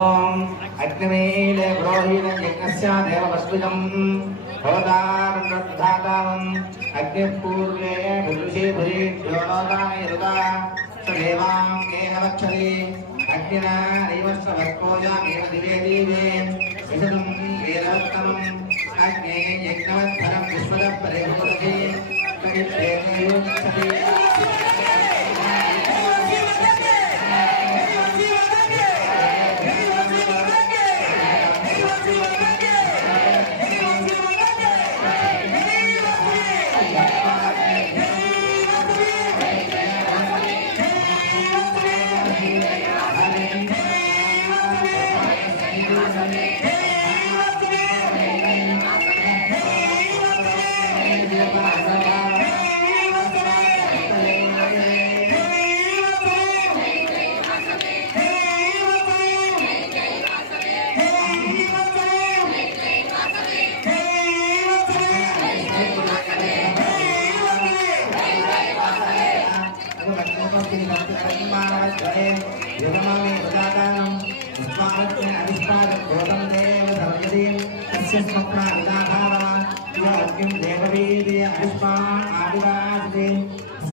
अग्निमीले ब्रोहीण यज्ञस्य देववस्मिदं होदारन्धातावम् अग्निपूर्वे विदुषे भुरीभ्यो नोदानैरुदा सदेवां केहवक्षति अग्निना नैवश्रवत्कोजामेव दिवे दिवे विशदं वेदवत्तमम् अग्ने यज्ञवत्तरं विश्वदः परिभूरति कवित्रेणयोच्छति देववीर्य आदिवासी